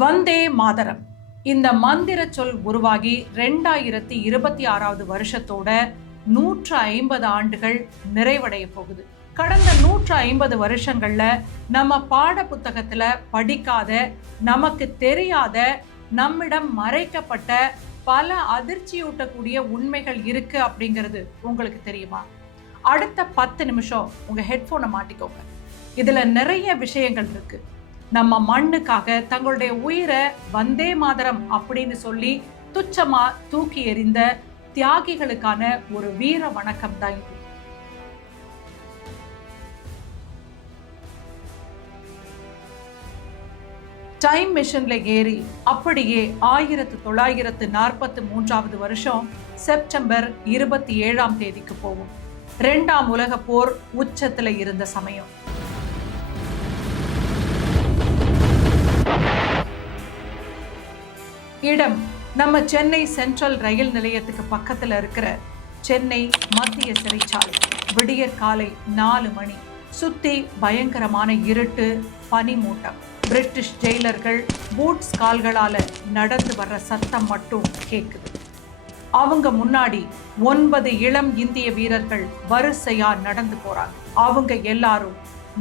வந்தே மாதரம் இந்த மந்திர சொல் உருவாகி 2026 வருஷத்தோட 150 ஆண்டுகள் நிறைவடைய போகுது. கடந்த 150 வருஷங்கள்ல நம்ம பாட புத்தகத்துல படிக்காத, நமக்கு தெரியாத, நம்மிடம் மறைக்கப்பட்ட பல அதிர்ச்சியூட்டக்கூடிய உண்மைகள் இருக்கு அப்படிங்கிறது உங்களுக்கு தெரியுமா? அடுத்த 10 நிமிஷம் உங்க ஹெட்போனை மாட்டிக்கோங்க. இதுல நிறைய விஷயங்கள் இருக்கு. நம்ம மண்ணுக்காக தங்களுடைய உயிரை வந்தே மாதரம் அப்படின்னு சொல்லி துச்சமா தூக்கி எறிந்த தியாகிகளுக்கான ஒரு வீர வணக்கம் தான் இது. டைம் மிஷன்ல ஏறி அப்படியே 1943 வருஷம் செப்டம்பர் 27ஆம் தேதிக்கு போகும். 2ஆம் உலக போர் உச்சத்துல இருந்த சமயம். இடம் நம்ம சென்னை சென்ட்ரல் ரயில் நிலையத்துக்கு பக்கத்துல இருக்கிற சென்னை மத்திய சிறைச்சாலை. விடியற் காலை 4 மணி. சுத்தி பயங்கரமான இருட்டு, பனிமூட்டம். பிரிட்டிஷ் ஜெயிலர்கள் பூட்ஸ் கால்களால நடந்து வர்ற சத்தம் மட்டும் கேக்குது. அவங்க முன்னாடி 9 இளம் இந்திய வீரர்கள் வரிசையா நடந்து போறாங்க. அவங்க எல்லாரும்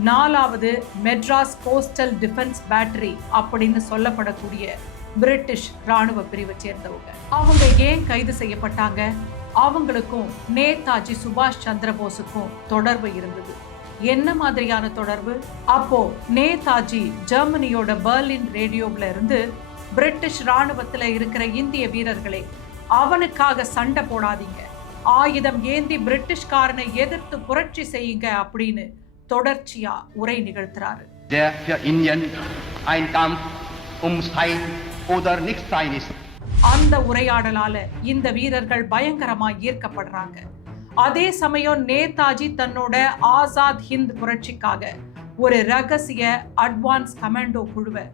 4வது மெட்ராஸ் கோஸ்டல் டிஃபென்ஸ் பேட்டரி அப்படின்னு சொல்லப்படக்கூடிய பிரிட்டிஷ் ராணுவ பிரிவை சேர்ந்தவங்க. அவங்க ஏன் கைது செய்யப்பட்டாங்க? அவங்களுக்கும் நேதாஜி சுபாஷ் சந்திர போஸுக்கும் தொடர்பு இருந்தது. என்ன மாதிரியான தொடர்பு? அப்போ நேதாஜி ஜெர்மனியோட பெர்லின் ரேடியோவில் இருந்து பிரிட்டிஷ் ராணுவத்துல இருக்கிற இந்திய வீரர்களே, அவனுக்காக சண்டை போடாதீங்க, ஆயுதம் ஏந்தி பிரிட்டிஷ்காரனை எதிர்த்து புரட்சி செய்யுங்க அப்படின்னு தொடர்ச்சியா உரை நிகழ்த்துறாரு. அந்த உரையாடலால இந்த வீரர்கள் பயங்கரமா ஈர்க்கப்படுறாங்க. அதே சமயம் நேதாஜி தன்னோட ஆசாத் ஹிந்த் புரட்சிக்காக ஒரு ரகசிய அட்வான்ஸ் கமாண்டோ குழுவை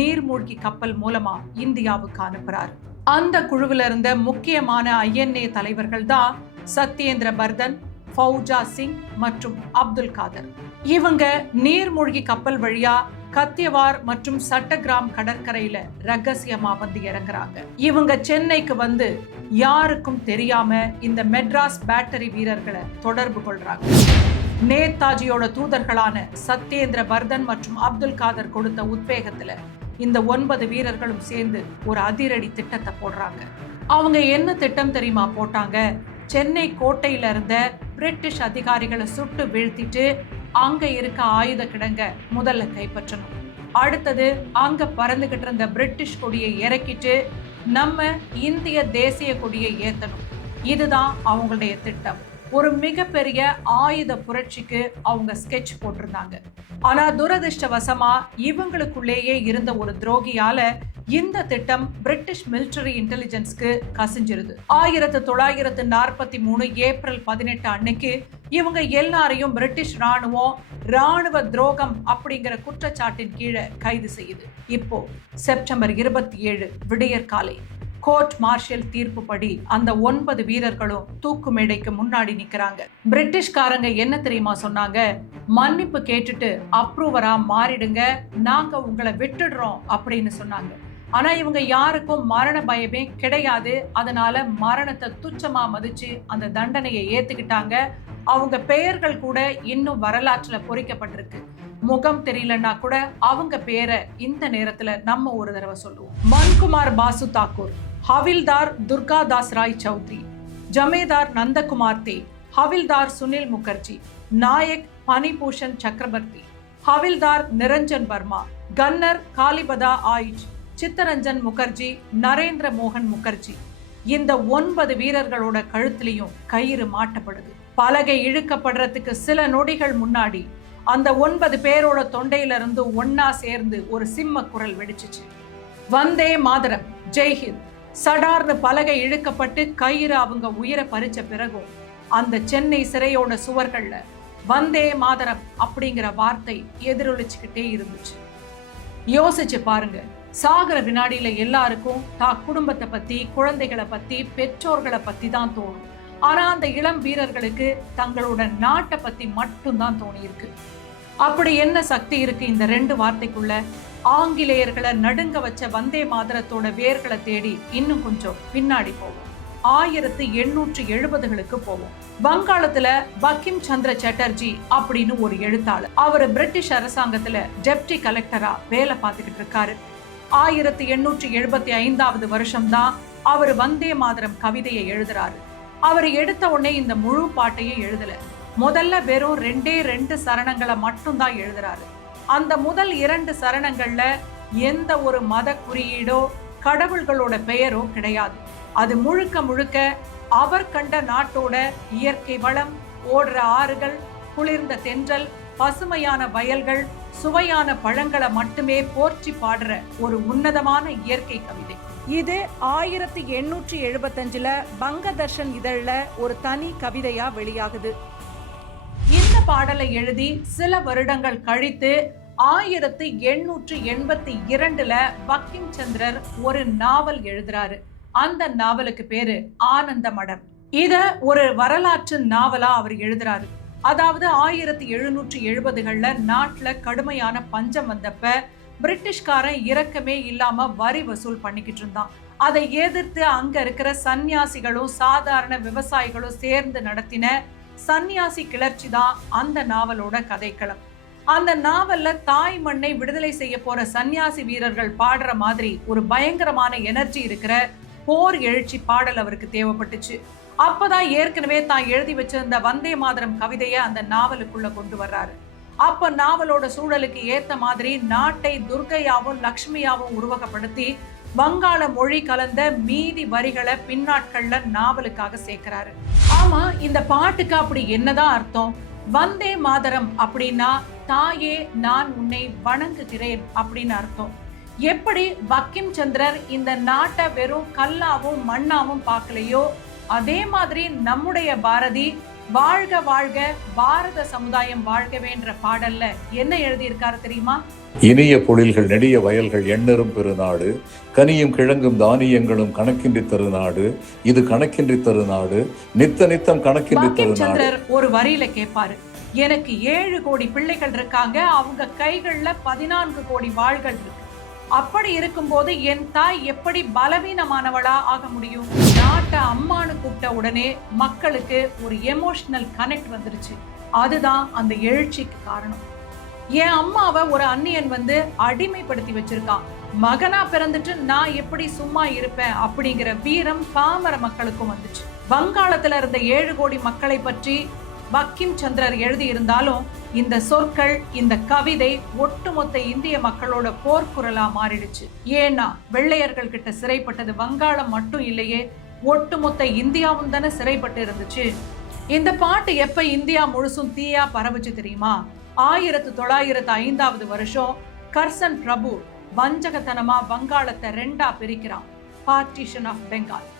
நீர்மூழ்கி கப்பல் மூலமா இந்தியாவுக்கு அனுப்புறாரு. அந்த குழுவில இருந்த முக்கியமான INA தலைவர்கள் தான் சத்யேந்திர பர்தன், ஃபௌஜா சிங் மற்றும் அப்துல் காதர். இவங்க நீர்மூழ்கி கப்பல் வழியா கத்தியவார் மற்றும் சட்டகிராம் கடற்கரையில ரகசியமா வந்து இறங்குறாங்க. இவங்க சென்னைக்கு வந்து யாருக்கும் தெரியாம இந்த மெட்ராஸ் பேட்டரி வீரர்களை தொடர்பு கொள்றாங்க. நேதாஜியோட தூதர்களான சத்யேந்திர பர்தன் மற்றும் அப்துல் காதர் கொடுத்த உத்வேகத்துல இந்த 9 வீரர்களும் சேர்ந்து ஒரு அதிரடி திட்டத்தை போடுறாங்க. அவங்க என்ன திட்டம் தெரியுமா போட்டாங்க? சென்னை கோட்டையில இருந்த பிரிட்டிஷ் அதிகாரிகளை சுட்டு வீழ்த்திட்டு அங்க இருக்க ஆயுத கிடங்க முதல்ல கைப்பற்றணும். அடுத்தது அங்க பறந்துகிட்டு இருந்த பிரிட்டிஷ் கொடியை இறக்கிட்டு நம்ம இந்திய தேசிய கொடியை ஏத்தணும். இதுதான் அவங்களுடைய திட்டம். ஒரு மிகப்பெரிய ஆயுத புரட்சிக்கு அவங்க ஸ்கெட்ச் போட்டிருந்தாங்க. ஆனா துரதிர்ஷ்டவசமா இவங்களுக்குள்ளேயே இருந்த ஒரு துரோகியால இந்த திட்டம் பிரிட்டிஷ் மிலிட்டரி இன்டெலிஜென்ஸ்க்கு கசிஞ்சிருது. 1943 ஏப்ரல் 18 அன்னைக்கு இவங்க எல்லாரையும் பிரிட்டிஷ் ராணுவ துரோகம் அப்படிங்கிற குற்றச்சாட்டின் கீழே கைது செய்யுது. இப்போ செப்டம்பர் 27 விடியற் காலை கோர்ட் மார்ஷல் தீர்ப்பு படி அந்த 9 வீரர்களும் தூக்கு மேடைக்கு முன்னாடி நிக்கிறாங்க. பிரிட்டிஷ்காரங்க என்ன தெரியுமா சொன்னாங்க? மன்னிப்பு கேட்டுட்டு அப்ரூவரா மாறிடுங்க, நாங்க உங்களை விட்டுடுறோம் அப்படின்னு சொன்னாங்க. ஆனா இவங்க யாருக்கும் மரண பயமே கிடையாது. அதனால மரணத்தை துச்சமா மதிச்சு அந்த தண்டனையை ஏத்துக்கிட்டாங்க. அவங்க பெயர்கள் கூட இன்னும் வரலாற்றுல பொறிக்கப்பட்டிருக்கு. முகம் தெரியலன்னா கூட அவங்க பேரை இந்த நேரத்துல நம்ம ஒரு தடவை சொல்லுவோம். மன்குமார் பாசு தாக்கூர், ஹவில்தார் துர்காதாஸ் ராய் சௌத்ரி, ஜமேதார் நந்தகுமார் தே, ஹவில்தார் சுனில் முகர்ஜி, நாயக் பனிபூஷன் சக்கரவர்த்தி, ஹவில்தார் நிரஞ்சன் வர்மா, கன்னர் காலிபதா ஆயிஜ், சித்தரஞ்சன் முகர்ஜி, நரேந்திர மோகன் முகர்ஜி. இந்த 9 வீரர்களோட கழுத்திலையும் கயிறு மாட்டப்படுது. பலகை இழுக்கப்படுறதுக்கு சில நொடிகள் முன்னாடி அந்த 9 பேரோட தொண்டையில இருந்து ஒன்னா சேர்ந்து ஒரு சிம்ம குரல் வெடிச்சிச்சு. வந்தே மாதரம், ஜெய்ஹிந்த். சடார்னு பலகை இழுக்கப்பட்டு கயிறு அவங்க உயிரை பறிச்ச பிறகும் அந்த சென்னை சிறையோட சுவர்கள்ல வந்தே மாதரம் அப்படிங்கிற வார்த்தை எதிரொலிச்சுக்கிட்டே இருந்துச்சு. யோசிச்சு பாருங்க, சாகர வினாடியில எல்லாருக்கும் குடும்பத்தை பத்தி, குழந்தைகளை பத்தி, பெற்றோர்களை பத்தி தான் தோணும். ஆனா அந்த இளம் வீரர்களுக்கு தங்களோட நாட்டை பத்தி மட்டும்தான் தோணி இருக்கு. அப்படி என்ன சக்தி இருக்கு இந்த 2 வார்த்தைக்குள்ள? ஆங்கிலேயர்களை நடுங்க வச்ச வந்தே மாதரத்தோட வேர்களை தேடி இன்னும் கொஞ்சம் பின்னாடி போவோம். 1870களுக்கு போவோம். வங்காளத்துல பங்கிம் சந்திர சாட்டர்ஜி அப்படின்னு ஒரு எழுத்தாளர். அவர் பிரிட்டிஷ் அரசாங்கத்துல டெப்டி கலெக்டரா வேலை பார்த்துக்கிட்டு இருக்காரு. 1875வது வருஷம்தான் அவர் வந்தே மாதரம் கவிதையை எழுதுறாரு. அவர் எடுத்த உடனே இந்த முழு பாட்டையும் எழுதல. முதல்ல வெறும் 2 சரணங்களை மட்டும்தான் எழுதுறாரு. அந்த முதல் 2 சரணங்கள்ல எந்த ஒரு மத குறியீடோ கடவுள்களோட பெயரோ கிடையாது. அது முழுக்க முழுக்க அவர் கண்ட நாட்டோட இயற்கை வளம், ஓடுற ஆறுகள், குளிர்ந்த தென்றல், பசுமையான வயல்கள், சுவையான பழங்களை மட்டுமே போற்றி பாடுற ஒரு உன்னதமான இயற்கை கவிதை. இது 1875ல பங்கதர்ஷன் இதழ்ல ஒரு தனி கவிதையா வெளியாகுது. இந்த பாடலை எழுதி சில வருடங்கள் கழித்து 1882ல பங்கிம் சந்திரர் ஒரு நாவல் எழுதுறாரு. அந்த நாவலுக்கு பேரு ஆனந்த மடம். இத ஒரு வரலாற்று நாவலா அவர் எழுதுறாரு. அதாவது 1770கள்ல நாட்டுல கடுமையான பஞ்சம் வந்தப்ப பிரிட்டிஷ்காரன் இரக்கமே இல்லாம வரி வசூல் பண்ணிக்கிட்டு இருந்தான். அதை எதிர்த்து அங்க இருக்கிற சன்னியாசிகளும் சாதாரண விவசாயிகளும் சேர்ந்து நடத்தின சன்னியாசி கிளர்ச்சி தான் அந்த நாவலோட கதைக்களம். அந்த நாவல்ல தாய் மண்ணை விடுதலை செய்ய போற சன்னியாசி வீரர்கள் பாடுற மாதிரி ஒரு பயங்கரமான எனர்ஜி இருக்கிற போர் எழுச்சி பாடல் அவருக்கு தேவைப்பட்டுச்சு. அப்பதான் ஏற்கனவே தான் எழுதி வச்சிருந்த வந்தே மாதரம் கவிதையை அந்த நாவலுக்குள்ள கொண்டு வர்றாரு. அப்ப நாவலோட சூழலுக்கு ஏத்த மாதிரி நாட்டை துர்கையாவும் லக்ஷ்மியாவும் உருவகப்படுத்தி வங்காள மொழி கலந்த மீதி வரிகளை பின்னாட்கள்ல நாவலுக்காக சேர்க்கிறாரு. ஆமா, இந்த பாட்டுக்கு அப்படி என்னதான் அர்த்தம்? வந்தே மாதரம் அப்படின்னா தாயே நான் உன்னை வணங்குகிறேன் அப்படின்னு அர்த்தம். எப்படி பங்கிம் சந்திரர் இந்த நாட்டை வெறும் கல்லாவும் மண்ணாவும் பார்க்கலையோ, அதே மாதிரி நம்முடைய பாரதி வாழ்க வாழ்க பாரத சமுதாயம் வாழ்கவேன்ற பாடல்ல என்ன எழுதியிருக்காரு தெரியுமா? இனிய பொழில்கள் நெடிய வயல்கள் எண்ணரும் பெருநாடு, கனியும் கிழங்கும் தானியங்களும் கணக்கின்றி தருநாடு, இது கணக்கின்றி தருநாடு, நித்த நித்தம் கணக்கின்றி தருநாடு. ஒரு வரியில கேட்பாரு, எனக்கு 7 கோடி பிள்ளைகள் இருக்காங்க, அவங்க கைகள்ல 14 கோடி வாள்கள் இருக்கு. அப்படி இருக்கும்போது என் தாய் எப்படி பலவீனமானவளா ஆக முடியும்? நாட்டை அம்மானு கூப்பிட்ட உடனே மக்களுக்கு ஒரு எமோஷனல் கனெக்ட் வந்துருச்சு. அதுதான் அந்த எழுச்சிக்கு காரணம். என் அம்மாவை ஒரு அந்நியன் வந்து அடிமைப்படுத்தி வச்சிருக்கான், மகனா பிறந்துட்டு நான் எப்படி சும்மா இருப்பேன் அப்படிங்கிற வீரம் பாமர மக்களுக்கும் வந்துச்சு. வங்காளத்துல இருந்த 7 கோடி மக்களை பற்றி பங்கிம் சந்திரர் எழுதி இருந்தாலும் இந்த சொற்கள், இந்த கவிதை ஒட்டுமொத்த இந்திய மக்களோட போர்க்குரலா மாறிடுச்சு. ஏன்னா வெள்ளையர்கள் கிட்ட சிறைப்பட்டது வங்காளம் மட்டும் இல்லையே, ஒட்டுமொத்த இந்தியாவும் தானே சிறைப்பட்டு இருந்துச்சு. இந்த பாட்டு எப்ப இந்தியா முழுசும் தீயா பரவுச்சு தெரியுமா? 1905வது வருஷம் கர்சன் பிரபு வஞ்சகத்தனமா வங்காளத்தை 2ஆ பிரிக்கிறான். Partition of Bengal.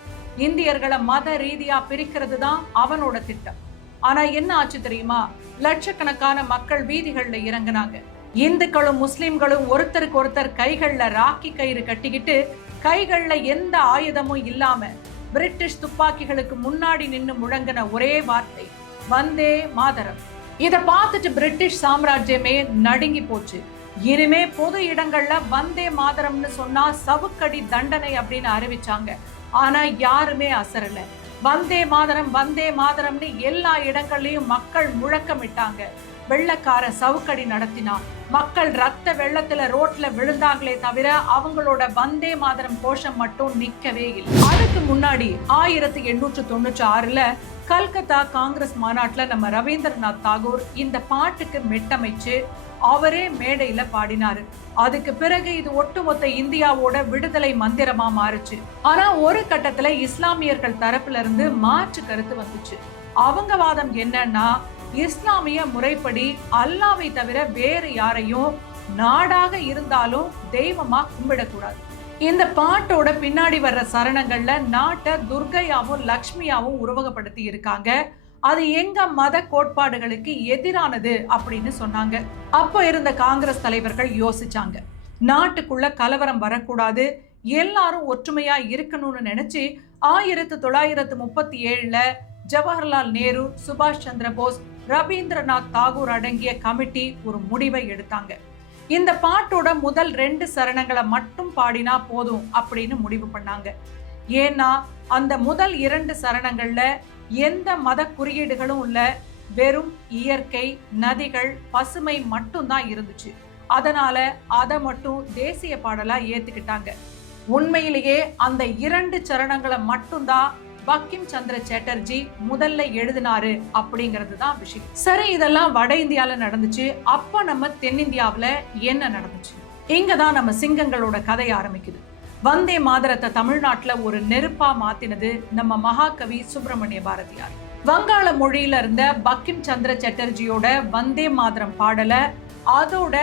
இந்தியர்களை மத ரீதியா பிரிக்கிறது தான் அவனோட திட்டம். ஆனா என்ன ஆச்சு தெரியுமா? லட்சக்கணக்கான மக்கள் வீதிகள்ல இறங்கினாங்க. இந்துக்களும் முஸ்லிம்களும் ஒருத்தருக்கு ஒருத்தர் கைகள்ல ராக்கி கயிறு கட்டிக்கிட்டு, கைகள்ல எந்த ஆயுதமும் இல்லாம பிரிட்டிஷ் துப்பாக்கிகளுக்கு முன்னாடி நின்று முழங்கின ஒரே வார்த்தை வந்தே மாதரம். இத பார்த்துட்டு பிரிட்டிஷ் சாம்ராஜ்யமே நடுங்கி போச்சு. இனிமே பொது இடங்கள்ல வந்தே மாதரம்னு சொன்னா சவுக்கடி தண்டனை அப்படின்னு அறிவிச்சாங்க. ஆனா யாருமே அசரல. வந்தே மாதரம் வந்தே மாதரம்னு எல்லா இடங்கள்லயும் மக்கள் முழக்கமிட்டாங்க. வெள்ளக்கார சவுக்கடி நடத்தினா மக்கள் ரத்த வெள்ளத்துல ரோட்ல விழுந்தாங்களே தவிர அவங்களோட வந்தே மாதரம் கோஷம் மட்டும் நிக்கவே இல்லை. அதுக்கு முன்னாடி 1896ல கல்கத்தா காங்கிரஸ் மாநாட்டுல நம்ம ரவீந்திரநாத் தாகூர் இந்த பாட்டுக்கு மெட்டமைச்சு அவரே மேடையில பாடினாரு. அதுக்கு பிறகு இது ஒட்டுமொத்த இந்தியாவோட விடுதலை மந்திரமா மாறுச்சு. ஆனா ஒரு கட்டத்துல இஸ்லாமியர்கள் தரப்புல இருந்து மாற்று கருத்து வந்துச்சு. அவங்க வாதம் என்னன்னா, இஸ்லாமிய முறைப்படி அல்லாவை தவிர வேறு யாரையும் நாடாக இருந்தாலும் தெய்வமா கும்பிடக்கூடாது. இந்த பாட்டோட பின்னாடி வர்ற சரணங்கள்ல நாட்டை துர்கையாவும் லக்ஷ்மியாவும் உருவகப்படுத்தி இருக்காங்க. அது எங்க மத கோட்பாடுகளுக்கு எதிரானது அப்படின்னு சொன்னாங்க. அப்போ இருந்த காங்கிரஸ் தலைவர்கள் யோசிச்சாங்க, நாட்டுக்குள்ள கலவரம் வரக்கூடாது, எல்லாரும் ஒற்றுமையா இருக்கணும்னு நினைச்சு 1937ல ஜவஹர்லால் நேரு, சுபாஷ் சந்திர போஸ், ரவீந்திரநாத் தாகூர் அடங்கிய கமிட்டி ஒரு முடிவை எடுத்தாங்க. இந்த பாட்டோட முதல் 2 சரணங்களை மட்டும் பாடினா போதும் அப்படின்னு முடிவு பண்ணாங்க. ஏன்னா அந்த முதல் 2 சரணங்கள்ல எந்த மத குறியீடுகளும் இல்ல, வெறும் இயற்கை, நதிகள், பசுமை மட்டும்தான் இருந்துச்சு. அதனால அதை மட்டும் தேசிய பாடலா ஏத்துக்கிட்டாங்க. உண்மையிலேயே அந்த 2 சரணங்களை மட்டும்தான் பங்கிம் சந்திர சாட்டர்ஜி முதல்ல எழுதினாரு அப்படிங்கிறது தான் விஷயம். சரி, இதெல்லாம் வட இந்தியால நடந்துச்சு. அப்ப நம்ம தென்னிந்தியாவில என்ன நடந்துச்சு? இங்கதான் நம்ம சிங்கங்களோட கதை ஆரம்பிக்குது. வந்தே மாதரத்தை தமிழ்நாட்டுல ஒரு நெருப்பா மாத்தினது நம்ம மகாகவி சுப்பிரமணிய பாரதியார். வங்காள மொழியில இருந்த பங்கிம் சந்திர சாட்டர்ஜியோட வந்தே மாதரம் பாடல அதோட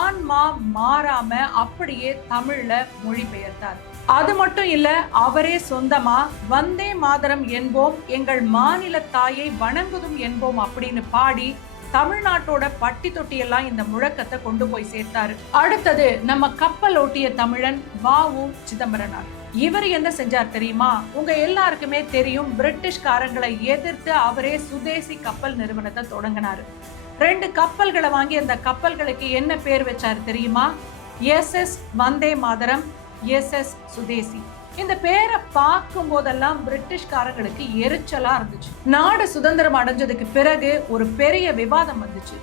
ஆன்மா மாறாம அப்படியே தமிழ்ல மொழிபெயர்த்தார். அது மட்டும் இல்ல, அவரே சொந்தமா வந்தே மாதரம் என்போம், எங்கள் மாநில தாயை வணங்குதும் என்போம் அப்படின்னு பாடி தமிழ்நாட்டோட பட்டி தொட்டியெல்லாம் இந்த முழக்கத்தை கொண்டு போய் சேர்த்தாரு. அடுத்தது நம்ம கப்பல் ஓட்டிய தமிழன் வ.உ. சிதம்பரனார். இவர் என்ன செஞ்சார் தெரியுமா? உங்க எல்லாருக்குமே தெரியும், பிரிட்டிஷ்காரங்களை எதிர்த்து அவரே சுதேசி கப்பல் நிறுவனத்தை தொடங்கினாரு. 2 கப்பல்களை வாங்கி அந்த கப்பல்களுக்கு என்ன பேர் வச்சாரு தெரியுமா? SS வந்தே மாதரம், SS சுதேசி. இந்த பேரை பார்க்கும் போதெல்லாம் பிரிட்டிஷ்காரங்களுக்கு எரிச்சலா இருந்துச்சு. நாடு சுதந்திரம் அடைஞ்சதுக்கு பிறகு ஒரு பெரிய விவாதம் வந்துச்சு.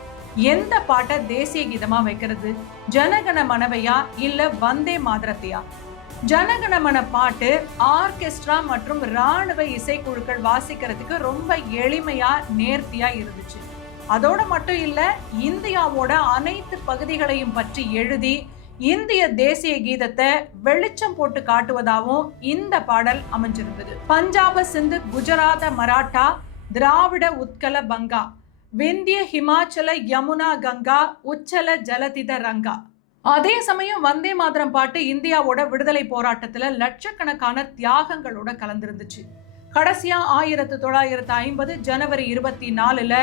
எந்த பாட்டை தேசிய கீதமா வைக்கிறது, ஜனகண மனவையா இல்ல வந்தே மாதரத்தையா? ஜனகணமன பாட்டு ஆர்கெஸ்ட்ரா மற்றும் ராணுவ இசைக்குழுக்கள் வாசிக்கிறதுக்கு ரொம்ப எளிமையா நேர்த்தியா இருந்துச்சு. அதோட மட்டும் இல்ல, இந்தியாவோட அனைத்து பகுதிகளையும் பற்றி எழுதி இந்திய தேசிய கீதத்தை வெளிச்சம் போட்டு காட்டுவதாகவும் இந்த பாடல் அமைஞ்சிருந்தது. பஞ்சாப, சிந்து, குஜராத, மராட்டா, திராவிட, உத்கல, பங்கா, விந்திய, ஹிமாச்சல, யமுனா, கங்கா, உச்சல, ஜலதித, ரங்கா. அதே சமயம் வந்தே மாதரம் பாட்டு இந்தியாவோட விடுதலை போராட்டத்துல லட்சக்கணக்கான தியாகங்களோட கலந்திருந்துச்சு. கடைசியா 1950 ஜனவரி 24ல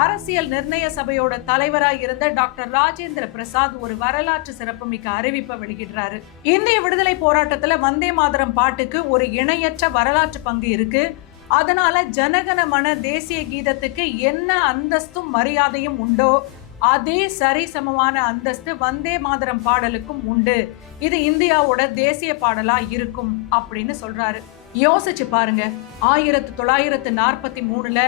அரசியல் நிர்ணய சபையோட தலைவராக இருந்த டாக்டர் ராஜேந்திர பிரசாத் ஒரு வரலாற்று சிறப்புமிக்க அறிவிப்பை வெளியிடுறாரு. இந்திய விடுதலை போராட்டத்துல வந்தே மாதரம் பாட்டுக்கு ஒரு இணையற்ற வரலாற்று பங்கு இருக்கு. அதனால ஜனகண மன தேசிய கீதத்துக்கு என்ன அந்தஸ்தும் மரியாதையும் உண்டோ அதே சரிசமமான அந்தஸ்து வந்தே மாதரம் பாடலுக்கும் உண்டு. இது இந்தியாவோட தேசிய பாடலா இருக்கும் அப்படின்னு சொல்றாரு. யோசிச்சு பாருங்க, 1943ல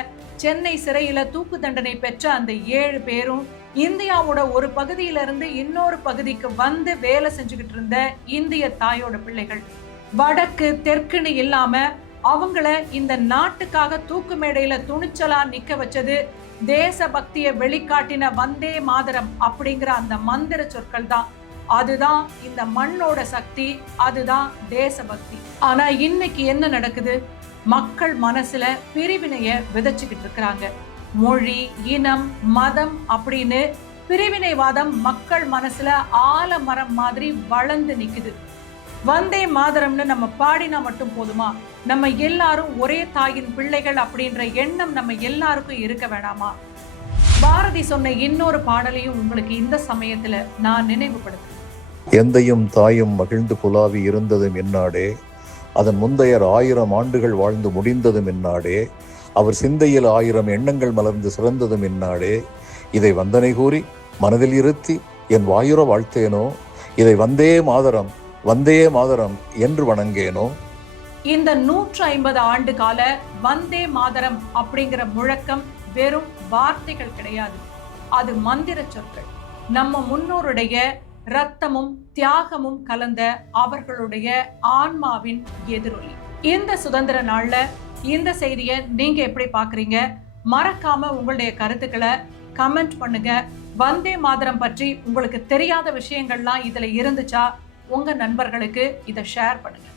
சென்னை சிறையில தூக்கு தண்டனை பெற்ற அந்த 7 பேரும் இந்தியாவோட ஒரு பகுதியில இருந்து இன்னொரு பகுதிக்கு வந்து வேலை செஞ்சுக்கிட்டு இருந்த இந்திய தாயோட பிள்ளைகள். வடக்கு தெற்குன்னு இல்லாம அவங்கள இந்த நாட்டுக்காக தூக்கு மேடையில துணிச்சலா நிக்க வச்சது தேசபக்தியை வெளிக்காட்டின வந்தே மாதரம் அப்படிங்கிற அந்த மந்திர சொற்கள் தான். அதுதான் இந்த மண்ணோட சக்தி, அதுதான் தேசபக்தி. ஆனா இன்னைக்கு என்ன நடக்குது? மக்கள் மனசுல பிரிவினைய விதைச்சுக்கிட்டு இருக்கிறாங்க. மொழி, இனம், மதம் அப்படின்னு பிரிவினைவாதம் மக்கள் மனசுல ஆலமரம் மாதிரி வளர்ந்து நிக்குது. வந்தே மாதரம்னு நம்ம பாடினா மட்டும் போதுமா? நம்ம எல்லாரும் ஒரே தாயின் பிள்ளைகள் அப்படின்ற எண்ணம் நம்ம எல்லாருக்கும் இருக்க வேணாமா? பாரதி சொன்ன இன்னொரு பாடலையும் உங்களுக்கு இந்த சமயத்துல நான் நினைவுபடுத்துறேன். எந்தையும் தாயும் மகிழ்ந்து குலாவி இருந்ததும் என்னாடே, அதன் முந்தையர் 1000 ஆண்டுகள் வாழ்ந்து முடிந்ததும் என்னாடே, அவர் சிந்தையில் 1000 எண்ணங்கள் மலர்ந்து சிறந்ததும் என்னாடே, இதை வந்தனை கூறி மனதில் இருத்தி என் வாயுர வாழ்த்தேனோ, இதை வந்தே மாதரம் வந்தே மாதரம் என்று வணங்கேனோ. இந்த 150 ஆண்டு கால வந்தே மாதரம் அப்படிங்கிற முழக்கம் வெறும் வார்த்தைகள் கிடையாது, அது மந்திர சொற்கள். நம்ம முன்னோருடைய ரத்தமும் தியாகமும் கலந்த அவர்களுடைய ஆன்மாவின் எதிரொலி. இந்த சுதந்திர நாள்ல இந்த செய்தியை நீங்க எப்படி பாக்குறீங்க? மறக்காம உங்களுடைய கருத்துக்களை கமெண்ட் பண்ணுங்க. வந்தே மாதரம் பற்றி உங்களுக்கு தெரியாத விஷயங்கள்லாம் இதுல இருந்துச்சா உங்க நண்பர்களுக்கு இதை ஷேர் பண்ணுங்க.